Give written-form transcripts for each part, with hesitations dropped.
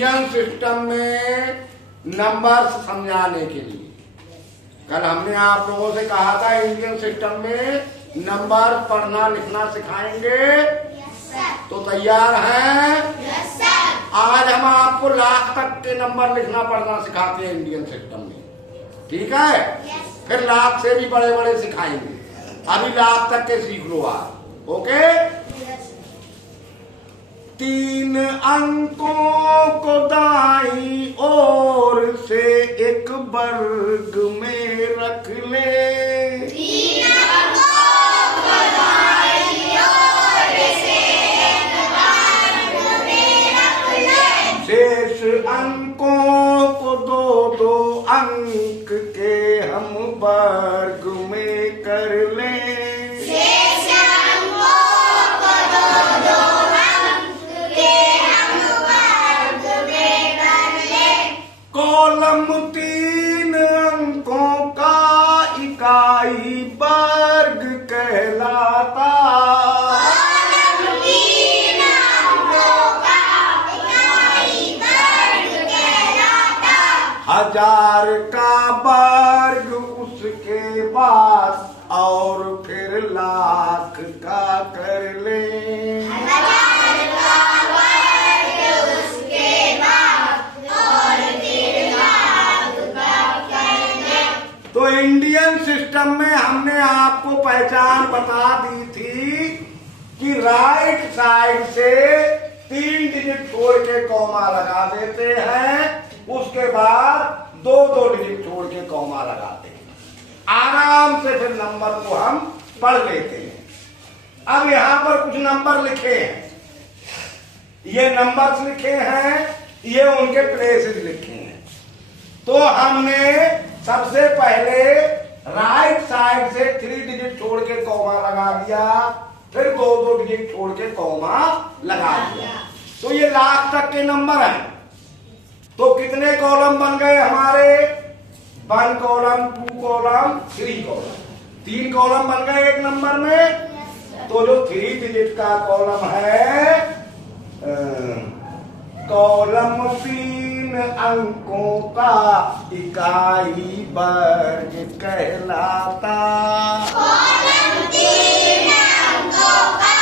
Indian system में number समझाने के लिए कल हमने आप लोगों से कहा था इंडियन सिस्टम में नंबर पढ़ना लिखना सिखाएंगे। तो तैयार हैं? आज हम आपको लाख तक के नंबर लिखना पढ़ना सिखाते हैं इंडियन सिस्टम में, ठीक है? फिर लाख से भी बड़े बड़े सिखाएंगे। अभी लाख तक के सीख लो आप, ओके? 3 अंकों को दाईं ओर से एक वर्ग में रख ले। 3 अंकों को दाईं ओर से एक वर्ग में रख ले। शेष अंकों को 2-2 अंक के हम वर्ग में कर ले। शेष अंकों को 2-2 अंक के हम वर्ग में कर ले। कॉलम 3 अंकों का इकाई वर्ग कहलाता। कॉलम 3 अंकों का इकाई वर्ग कहलाता। 1000 का वर्ग उसके बाद और फिर लाख का कर ले। 1000 का वर्ग उसके बाद और फिर लाख का कर ले। तो इंडियन सिस्टम में हमने आपको पहचान बता दी थी कि राइट साइड से 3 डिजिट छोड़ के कॉमा लगा देते हैं, उसके बाद 2-2 डिजिट छोड़ के कॉमा लगाते हैं। आराम से फिर नंबर को हम पढ़ लेते हैं। अब यहां पर कुछ नंबर लिखे हैं, ये नंबर्स लिखे हैं, ये उनके प्लेसेस लिखे हैं। तो हमने सबसे पहले राइट साइड से 3 डिजिट छोड़ के कॉमा लगा दिया, फिर 2-2 डिजिट छोड़ के कॉमा लगा दिया। तो ये लाख तक के नंबर हैं। तो कितने कॉलम बन गए हमारे? 1 कॉलम, 2 कॉलम, 3 कॉलम। 3 कॉलम बन गए एक नंबर में। तो जो 3 डिजिट का कॉलम है, कॉलम 3 अंकों का इकाई वर्ग कहलाता। कॉलम 3 अंकों का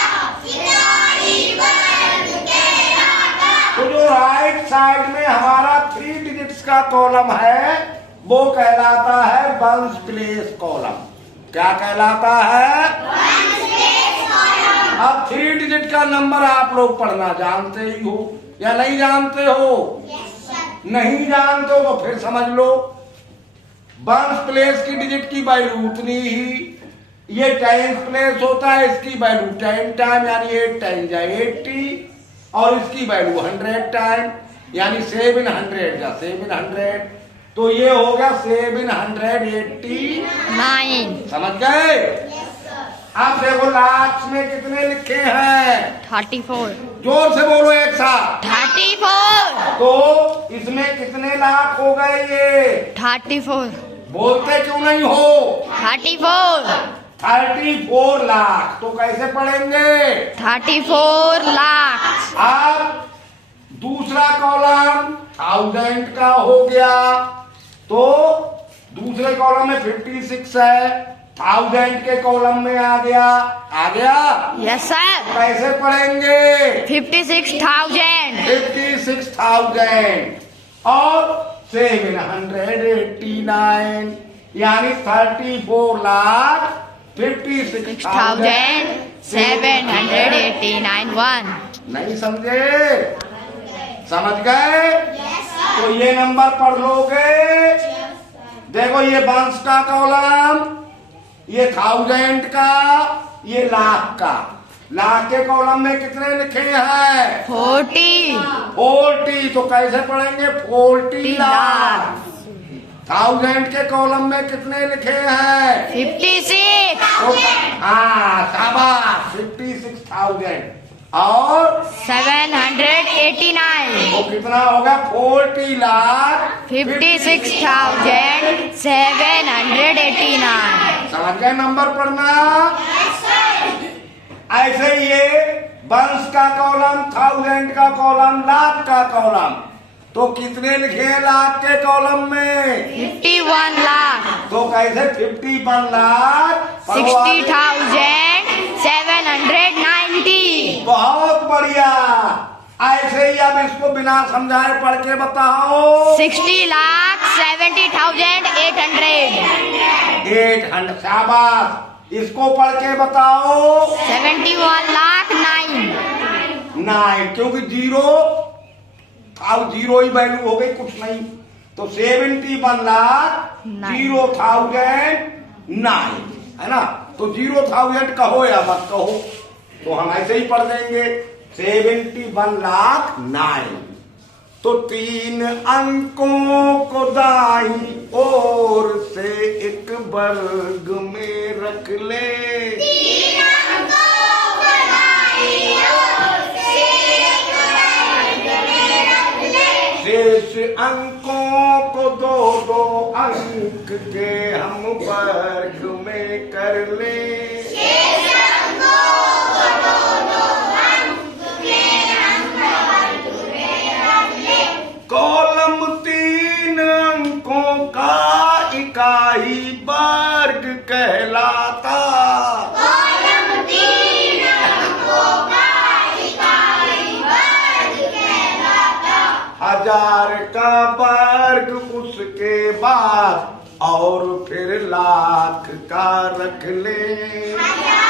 इकाई वर्ग कहलाता। तो जो राइट साइड में हमारा 3 डिजिट्स का कॉलम है वो कहलाता है वंस प्लेस कॉलम। क्या कहलाता है? Ones place column. अब 3 डिजिट का नंबर आप लोग पढ़ना जानते ही हो या नहीं जानते हो? नहीं जानते हो तो फिर समझ लो। वंस प्लेस की डिजिट की वैल्यू उतनी ही, ये टाइम्स प्लेस होता है, इसकी वैल्यू 10 टाइम यानी 8 टाइम या 80, और इसकी वैल्यू 100 टाइम यानी 700 या 700। तो ये हो गया 789। समझ गए? अब देखो लाख में कितने लिखे हैं? 34। जोर से बोलो एक साथ। 34। तो इसमें कितने लाख हो गए ये? 34। बोलते क्यों नहीं हो? 34। 34 लाख। तो कैसे पढ़ेंगे? 34 लाख। अब दूसरा कॉलम 1000 का हो गया, तो दूसरे कॉलम में 56 है, 1000 के कॉलम में आ गया। आ गया? Yes sir. कैसे पढ़ेंगे? 56,000। 56,000 और 789 यानी 34 लाख 56,789 1। नहीं समझे? समझ गए? तो ये नंबर पढ़ लोगे। देखो ये वंस का कॉलम, ये 1000 का, ये लाख का। लाख के कॉलम में कितने लिखे हैं? 40। 40। तो कैसे पढ़ेंगे? 40 लाख। 1000 के कॉलम में कितने लिखे हैं? 56। हाँ शाबाश, 56,000 और 789। वो कितना होगा? 40 लाख 56,789। समझ गए नंबर पढ़ना? ऐसे ही ये वंस का कॉलम, 1000 का कॉलम, लाख का कॉलम, तो कितने लिखे लाख के कॉलम में? 51 लाख तो कैसे 51 लाख 60,790। बहुत बढ़िया। ऐसे ही अब इसको बिना समझाए पढ़ के बताओ। 60,70,800। 800 शाबाश। इसको पढ़ के बताओ। 71 लाख 9। क्योंकि जीरो अब जीरो ही वैल्यू हो गई, कुछ नहीं। तो 71 लाख 0,009 है ना। तो 0,000 कहो या मत कहो, तो हम ऐसे ही पढ़ देंगे 71 लाख 9। तो 3 अंकों को दाईं ओर से एक वर्ग में रख ले। 3 अंकों को दाईं ओर से एक वर्ग में रख ले। शेष अंकों को 2-2 अंक के हम वर्ग में कर ले। शेष अंकों को 2-2 अंक के हम वर्ग में रख ले। कॉलम 3 अंकों का इकाई वर्ग कहलाता। कॉलम 3 अंकों का इकाई वर्ग कहलाता। 1000 का वर्ग उसके बाद और फिर लाख का रख ले। 1000